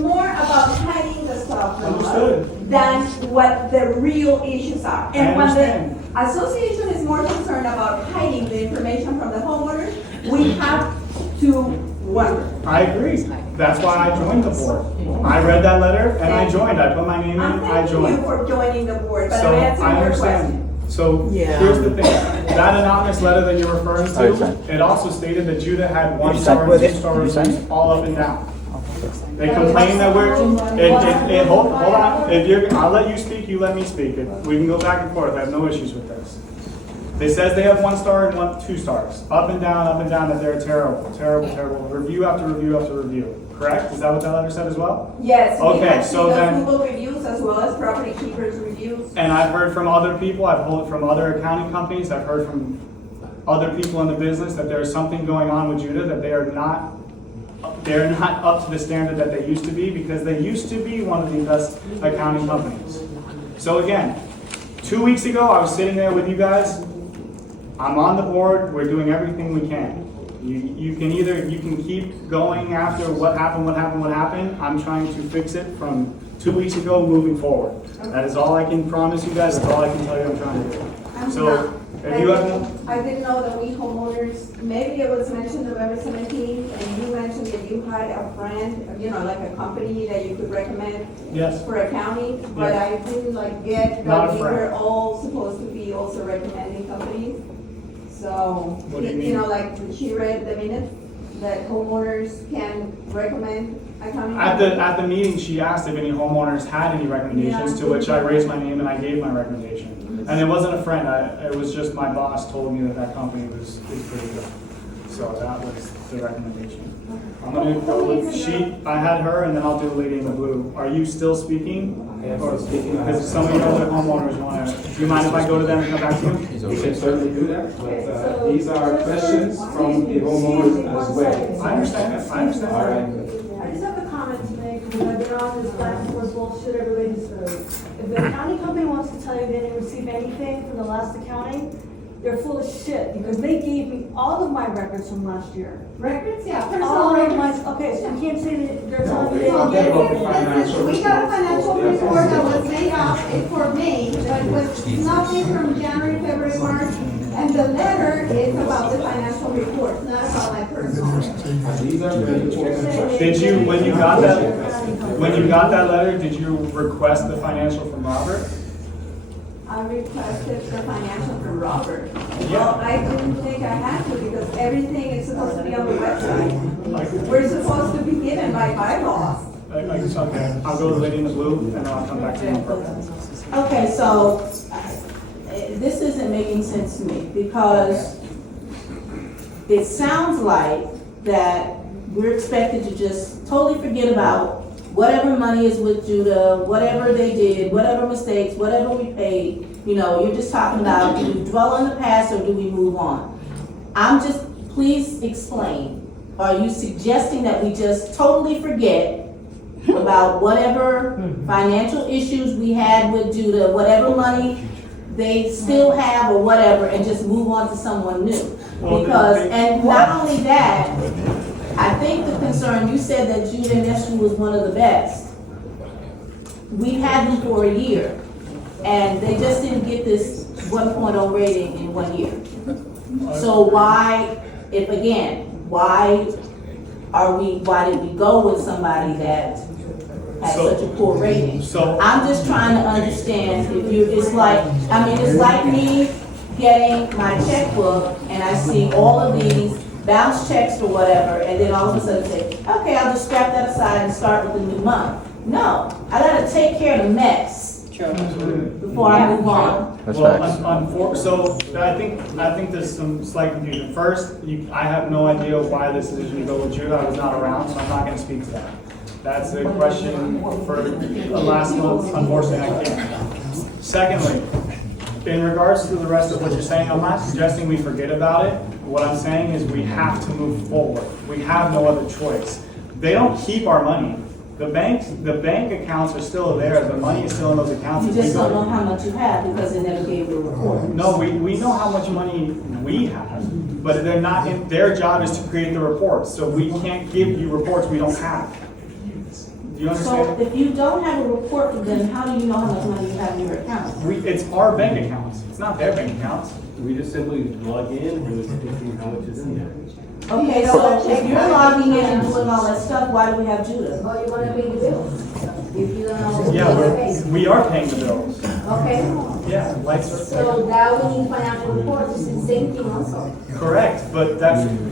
More about hiding the stuff Understood. than what the real issues are. I And when understand. the association is more concerned about hiding the information from the homeowners, we have to wonder. I agree. That's why I joined the board. I read that letter and I joined. I put my name in, I'm I thanking you joined. for joining the board, but So I'm I answering your question. understand. So here's the thing, that anonymous letter that you're referring to, it also stated that Judah had 1-star and 2-star reviews all up and down. They complain that we're, hold on, I'll let you speak, you let me speak. We can go back and forth, I have no issues with this. They says they have 1-star and 2 stars, up and down, that they're terrible, review after review after review. Correct? Is that what that letter said as well? Yes. Okay, so then. Google reviews as well as property keepers reviews. And I've heard from other people, I've heard from other accounting companies, I've heard from other people in the business that there's something going on with Judah, that they're not up to the standard that they used to be, because they used to be one of the best accounting companies. So again, 2 weeks ago, I was sitting there with you guys. I'm on the board, we're doing everything we can. You can keep going after what happened. I'm trying to fix it from 2 weeks ago moving forward. That is all I can promise you guys, that's all I can tell you I'm trying to do. So, if you have... I didn't know that we homeowners, maybe it was mentioned November 17th, and you mentioned that you had a friend, like a company that you could recommend for accounting, but I didn't get that we were all supposed to be also recommending companies. So, like she read the minutes that homeowners can recommend accounting. At the meeting, she asked if any homeowners had any recommendations, to which I raised my name and I gave my recommendation. And it wasn't a friend, it was just my boss told me that company is pretty good. So that was the recommendation. I'm gonna go with I had her, and then I'll do the lady in the blue. Are you still speaking? Or because some of you other homeowners want to, do you mind if I go to them and come back to you? You can certainly do that, but these are questions from the homeowners as well. I understand. All right. I just have a comment to make, because I've been on this back and forth bullshit everybody's if the accounting company wants to tell you they didn't receive anything from the last accounting, they're full of shit, because they gave me all of my records from last year. Records, yeah, All personal of my, records. okay, so you can't say that they're telling you they No, didn't they get don't. it. We got a financial report that was made up for May, but was nothing from January, February, March. And the letter is about the financial report, not about my personal. These are the Did you, when you got that letter, did you request the financial from Robert? I requested the financial from Robert. Well, I didn't think I had to, because everything is supposed to be on the website. We're supposed to be given by bylaws. Okay, I'll go to the lady in the blue, and then I'll come back to you. Okay, so this isn't making sense to me, because it sounds like that we're expected to just totally forget about whatever money is with Judah, whatever they did, whatever mistakes, whatever we paid. You're just talking about, do we dwell on the past or do we move on? Please explain. Are you suggesting that we just totally forget about whatever financial issues we had with Judah, whatever money they still have or whatever, and just move on to someone new? And not only that, I think the concern, you said that Judah Industry was one of the best. We've had them for a year, and they just didn't get this 1.0 rating in 1 year. So why did we go with somebody that had such a poor rating? I'm just trying to understand it's like me getting my checkbook and I see all of these bounce checks for whatever, and then all of a sudden say, okay, I'll just scrap that aside and start with a new month. No, I gotta take care of the mess before I move on. So I think there's some slight confusion. First, I have no idea why this decision to go with Judah. I was not around, so I'm not going to speak to that. That's a question for last month. Unfortunately, I can't. Secondly, in regards to the rest of what you're saying, I'm not suggesting we forget about it. What I'm saying is we have to move forward. We have no other choice. They don't keep our money. The bank accounts are still there. The money is still in those accounts. You just don't know how much you have because they never gave you a report. No, we know how much money we have, but they're not. Their job is to create the reports, so we can't give you reports we don't have. Do you understand? So if you don't have a report from them, how do you know how much money you have in your account? It's our bank accounts. It's not their bank accounts. We just simply log in and we see how much is in there. Okay, so if you're logging in and doing all that stuff, why do we have Judah? Oh, you wanna pay the bills? If you don't know. Yeah, we are paying the bills. Okay, Yeah, lights are. So that we need financial reports, it's the same thing also. Correct, but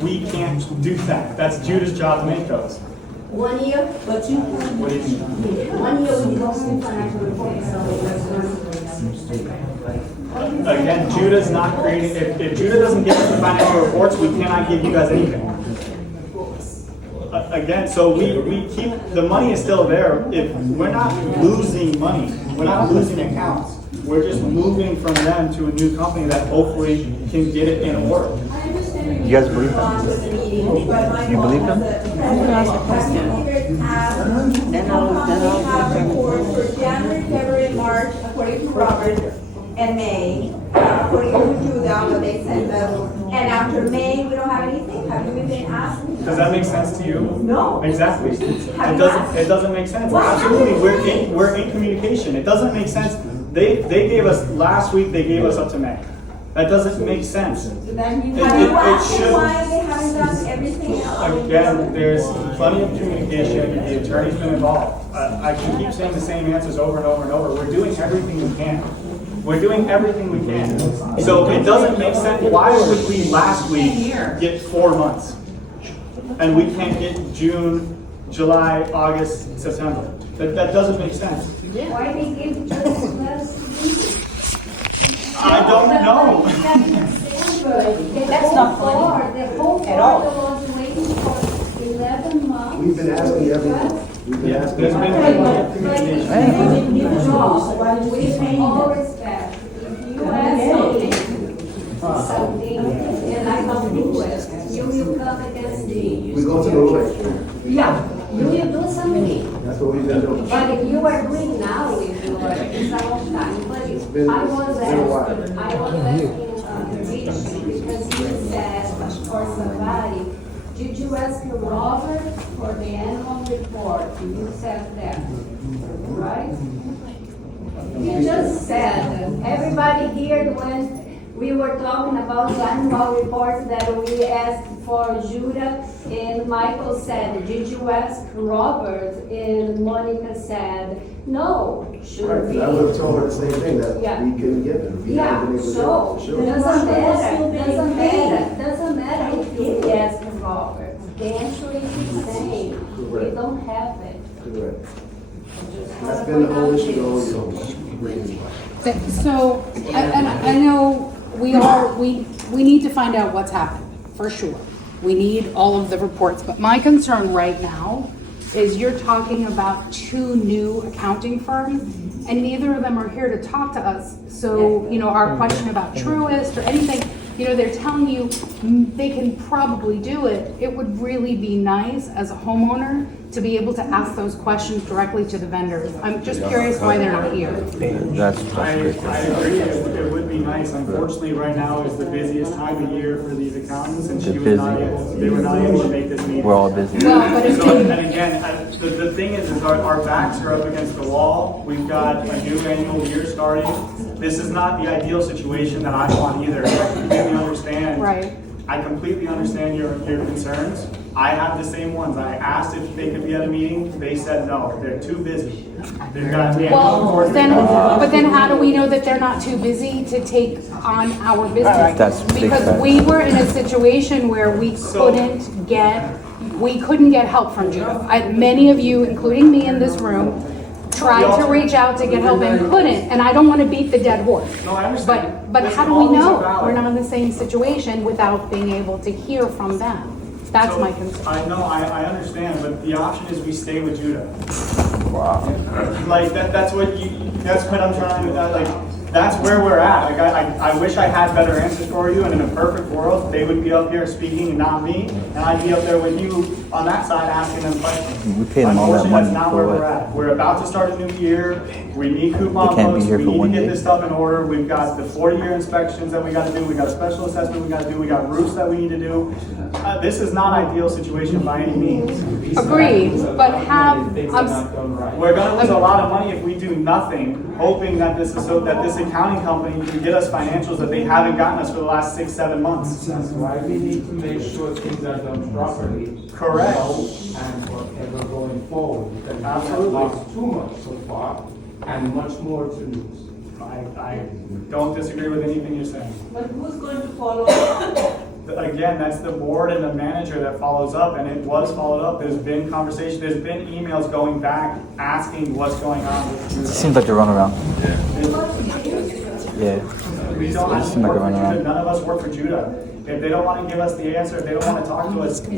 we can't do that. That's Judah's job to make those. 1 year, but you. What do you mean? 1 year we don't do financial reports, Again, Judah's not creating, if Judah doesn't give us the financial reports, we cannot give you guys anything. Again, so we keep, the money is still there. If we're not losing money, we're not losing accounts. We're just moving from them to a new company that hopefully can get it in order. You guys believe that? You believe them? We have reports for January, February, March, according to Robert, and May, according to Judah, what they sent us. And after May, we don't have anything. Have you even asked? Does that make sense to you? No. Exactly. It doesn't make sense. Absolutely, we're in communication. It doesn't make sense. They gave us, last week, they gave us up to May. That doesn't make sense. Then you have you asked them why they haven't done everything else? Again, there's plenty of communication. The attorney's been involved. I can keep saying the same answers over and over and over. We're doing everything we can. We're doing everything we can. So it doesn't make sense. Why would we last week get 4 months? And we can't get June, July, August, September. That doesn't make sense. Why they give just last week? I don't know. That's not funny. The whole board was waiting for 11 months. We've been asking everyone. We've been asking. There's been With all respect, if you ask something, and I don't do it, you will come against me. We go to the lawyer. Yeah, you will do something. That's what we've been doing. But if you are doing now, if you are, it's a long time. But I was asking Rich, because he said for somebody, did you ask Robert for the annual report? You said that, right? You just said, everybody here when we were talking about the annual reports that we asked for Judah, and Michael said, did you ask Robert? And Monica said, no, should Right, we? I would have told her the same thing, that Yeah. we couldn't get them. We Yeah, haven't been able to so, get them. doesn't matter if you ask Robert. The answer is the same. We Correct. don't have it. Correct. That's been the whole issue all along. So, and I know we need to find out what's happened, for sure. We need all of the reports, but my concern right now is you're talking about 2 new accounting firms, and neither of them are here to talk to us. So, our question about truest or anything, they're telling you they can probably do it. It would really be nice as a homeowner to be able to ask those questions directly to the vendors. I'm just curious why they're not here. I agree. It would be nice. Unfortunately, right now is the busiest time of year for these accountants, and they were not able to make this meeting. We're all busy. Well, but So, and again, the thing is our backs are up against the wall. We've got a new annual year starting. This is not the ideal situation that I want either. I completely understand. Right. I completely understand your concerns. I have the same ones. I asked if they could be at a meeting. They said no. They're too busy. They've got the Well, then how do we know that they're not too busy to take on our business? That's big Because fact. we were in a situation where we couldn't get help from Judah. Many of you, including me in this room, tried to reach out to get help and couldn't, and I don't want to beat the dead horse. No, I understand. But Listen, how do all we these are know valid. we're not in the same situation without being able to hear from them? That's my concern. I know, I understand, but the option is we stay with Judah. Wow. Like that's what I'm trying to, that's where we're at. Like I wish I had better answers for you, and in a perfect world, they would be up here speaking and not me, and I'd be up there with you on that side asking them questions. We paid them all that money Unfortunately, that's not for where what? we're at. We're about to start a new year. We need coupon They can't be books. here We for need to 1 get day. this stuff in order. We've got the 40-year inspections that we got to do. We got a special assessment we got to do. We got roofs that we need to do. This is not ideal situation by any means. Agreed, but We're going to lose a lot of money if we do nothing, hoping that this accounting company can get us financials that they haven't gotten us for the last 6-7 months. That's why we need to make sure things are done properly. Correct. And forever going forward, because we have Absolutely. lost too much so far, and much more to lose. I don't disagree with anything you're saying. But who's going to follow up? Again, that's the board and the manager that follows up, and it was followed up. There's been conversation, there's been emails going back asking what's going on with It Judah. seems like a runaround. Yeah. We don't It seems like a work for Judah. runaround. None of us work for Judah. If they don't want to give us the answer, if they don't want to talk to us, it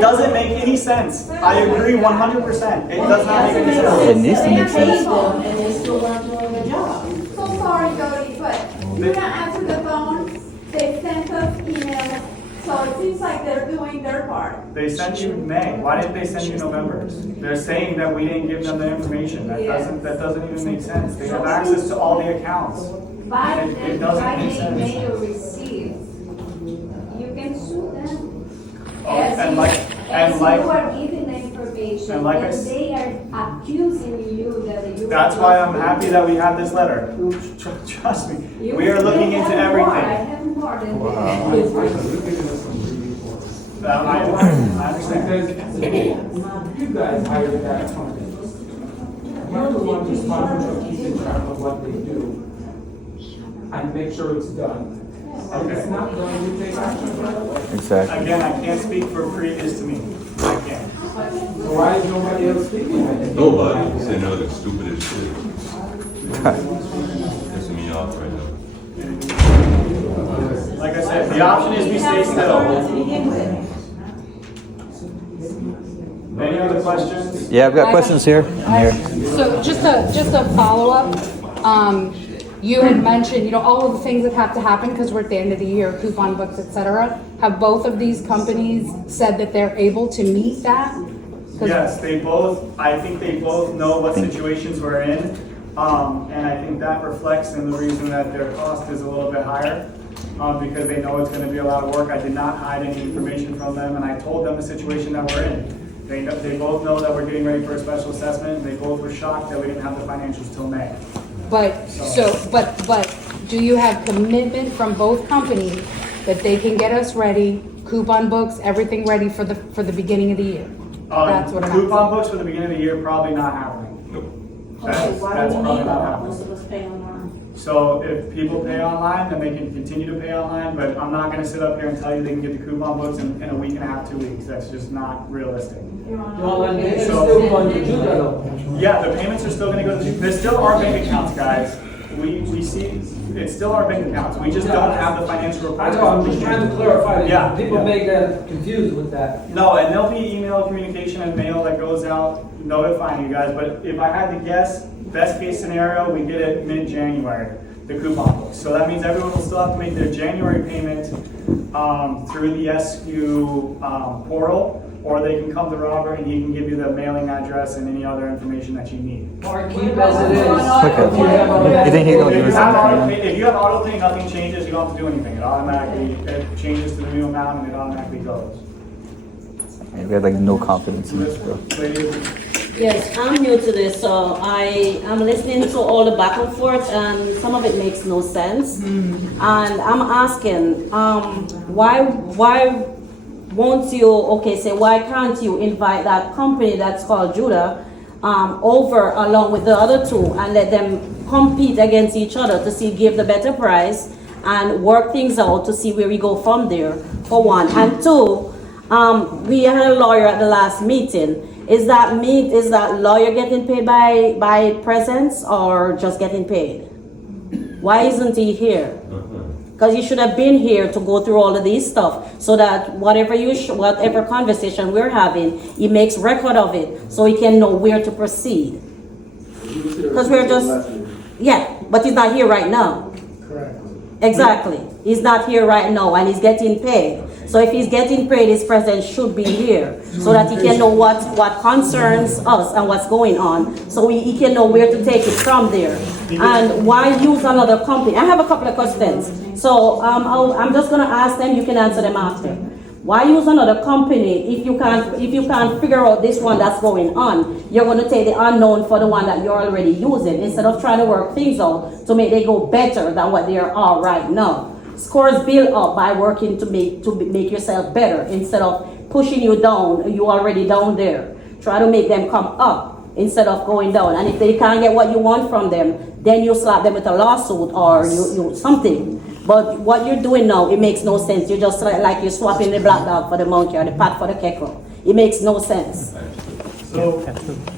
doesn't make any sense. I agree 100%. It does not make any sense. It needs to make sense. And they still weren't doing the job. So sorry, Jody, but you don't answer the phone, they sent us emails, so it seems like they're doing their part. They sent you May. Why didn't they send you November's? They're saying that we didn't give them the information. That doesn't even make sense. They have access to all the accounts. By It doesn't make they sense. mail receipts, you can sue them. And As you are giving the information, and like I and s- they are accusing you that you. That's why I'm happy that we have this letter. Trust me. We are looking into I everything. have more than I understand. Because you guys hired that company. You're the one responsible for keeping track of what they do and make sure it's done. And if it's not done, you take action. Exactly. Again, I can't speak for previous to me. I can't. So why is nobody else speaking? Nobody. Saying they're looking stupid as shit. Pissing me off right now. Like I said, the option is we stay still. Any other questions? Yeah, I've got questions here and here. So just a follow-up, you had mentioned, you know, all of the things that have to happen because we're at the end of the year, coupon books, et cetera. Have both of these companies said that they're able to meet that? 'Cause- Yes, I think they both know what situations we're in. And I think that reflects in the reason that their cost is a little bit higher. Because they know it's gonna be a lot of work. I did not hide any information from them, and I told them the situation that we're in. They both know that we're getting ready for a special assessment. They both were shocked that we didn't have the financials till May. But do you have commitment from both companies that they can get us ready, coupon books, everything ready for the beginning of the year? That's what I'm asking. Coupon books for the beginning of the year, probably not happening. That's probably not happening. Most of us pay online. So if people pay online, then they can continue to pay online, but I'm not gonna sit up here and tell you they can get the coupon books in a week and a half, 2 weeks. That's just not realistic. Well, and it's still going to do that though. Yeah, the payments are still gonna go to, they're still our bank accounts, guys. We see, it's still our bank accounts. We just don't have the financial I reports. know, I'm just trying to clarify that. Yeah, People yeah. may get confused with that. No, and there'll be email communication and mail that goes out notifying you guys, but if I had to guess, best case scenario, we get it mid-January, the coupon books. So that means everyone will still have to make their January payment through the SQ portal, or they can come to Robert and he can give you the mailing address and any other information that you need. Or keep as it is. Okay. You think he's gonna give us something? If you have auto pay, nothing changes, you don't have to do anything. It changes to the new amount and it automatically goes. Yeah, we have like no confidence in this, bro. Yes, I'm new to this, so I'm listening to all the back and forth, and some of it makes no sense. And I'm asking, why won't you? Okay, say why can't you invite that company that's called Judah over along with the other two and let them compete against each other to see give the better price and work things out to see where we go from there. For one, and two, we had a lawyer at the last meeting. Is that lawyer getting paid by presence or just getting paid? Why isn't he here? Because he should have been here to go through all of these stuff so that whatever conversation we're having, he makes record of it so he can know where to proceed. Because we're just, yeah, but he's not here right now. Correct. Exactly. He's not here right now and he's getting paid. So if he's getting paid, his presence should be here so that he can know what concerns us and what's going on. So he can know where to take it from there. And why use another company? I have a couple of questions. So I'm just going to ask them. You can answer them after. Why use another company if you can't figure out this one that's going on? You're going to take the unknown for the one that you're already using instead of trying to work things out to make they go better than what they are right now. Scores build up by working to make yourself better instead of pushing you down. You already down there. Try to make them come up. instead of going down. And if they can't get what you want from them, then you slap them with a lawsuit or you something. But what you're doing now, it makes no sense. You're just like you're swapping the black dog for the monkey or the pat for the keckle. It makes no sense. So,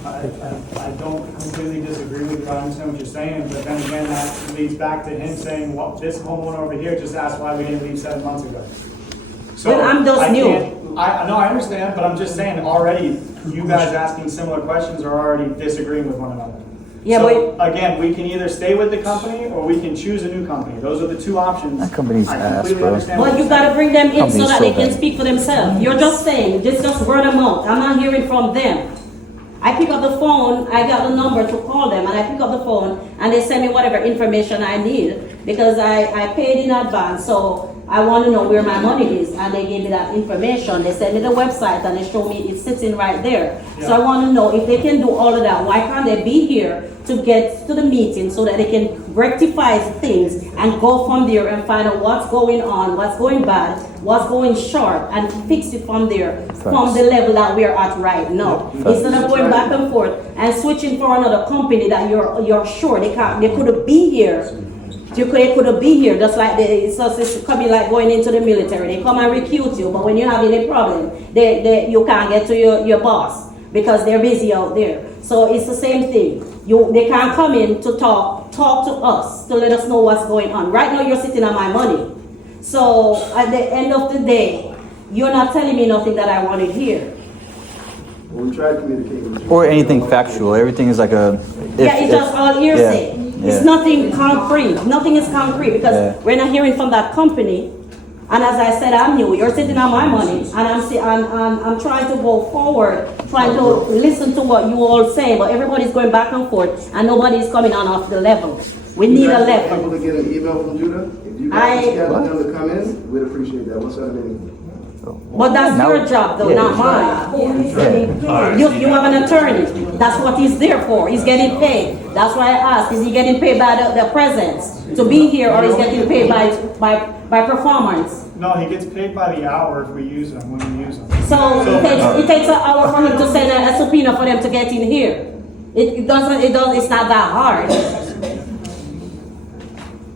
I don't completely disagree with you, I understand what you're saying, but then again, that leads back to him saying, well, this homeowner over here just asked why we didn't leave 7 months ago. So Well, I'm just new. No, I understand, but I'm just saying, already, you guys asking similar questions are already disagreeing with one another. Yeah, so, again, we can either stay with the company or we can choose a new company. Those are the two options. That company's I ass, completely bro. understand. Well, you gotta bring them in so Company's that so they can bad. speak for themselves. You're just saying, just word of mouth. I'm not hearing from them. I pick up the phone, I got the number to call them, and I pick up the phone, and they send me whatever information I need, because I paid in advance, so I want to know where my money is, and they gave me that information. They send me the website, and they show me it's sitting right there. Yeah. So I want to know if they can do all of that, why can't they be here to get to the meeting so that they can rectify things and go from there and find out what's going on, what's going bad, what's going short, and fix it from there, from the level that we're at right now. Instead of going back and forth and switching for another company that you're sure they couldn't be here. They couldn't be here, just like it's coming like going into the military. They come and recruit you, but when you have any problem, you can't get to your boss because they're busy out there. So it's the same thing. They can't come in to talk to us, to let us know what's going on. Right now you're sitting on my money. So at the end of the day, you're not telling me nothing that I want to hear. Well, we tried to communicate with you. Or anything factual. Everything is like a. It's just all hearsay. Yeah. It's nothing concrete. Nothing is concrete because we're not hearing from that company. And as I said, I'm new. You're sitting on my money, and I'm trying to go forward, trying to listen to what you all say, but everybody's going back and forth, and nobody's coming on off the level. We need a level. Able to get an email from Judah? If you guys schedule them to come in, we'd appreciate that. What's that mean? But that's your job, though, not mine. You have an attorney. That's what he's there for. He's getting paid. That's why I asked, is he getting paid by the presence to be here, or is he getting paid by performance? No, he gets paid by the hour if we use them, when we use them. So it takes an hour for him to send a subpoena for them to get in here. It's not that hard.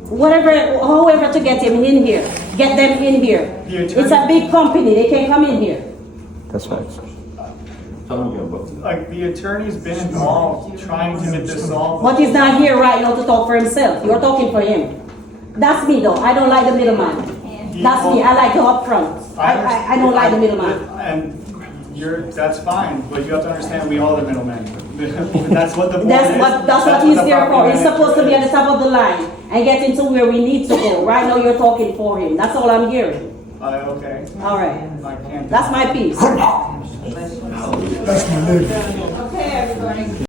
However to get him in here, get them in here. It's a big company, they can come in here. That's right. Like, the attorney's been involved trying to get this solved. But he's not here right now to talk for himself. You're talking for him. That's me though. I don't like the middleman. That's me. I like the upfront. I don't like the middleman. And that's fine, but you have to understand we are the middlemen. That's what the board That's what he's there for. He's supposed to be at the top of the line and get into where we need to go. Right now you're talking for him. That's all I'm hearing. Okay. All right. I can't. That's my piece. That's my Okay, everybody.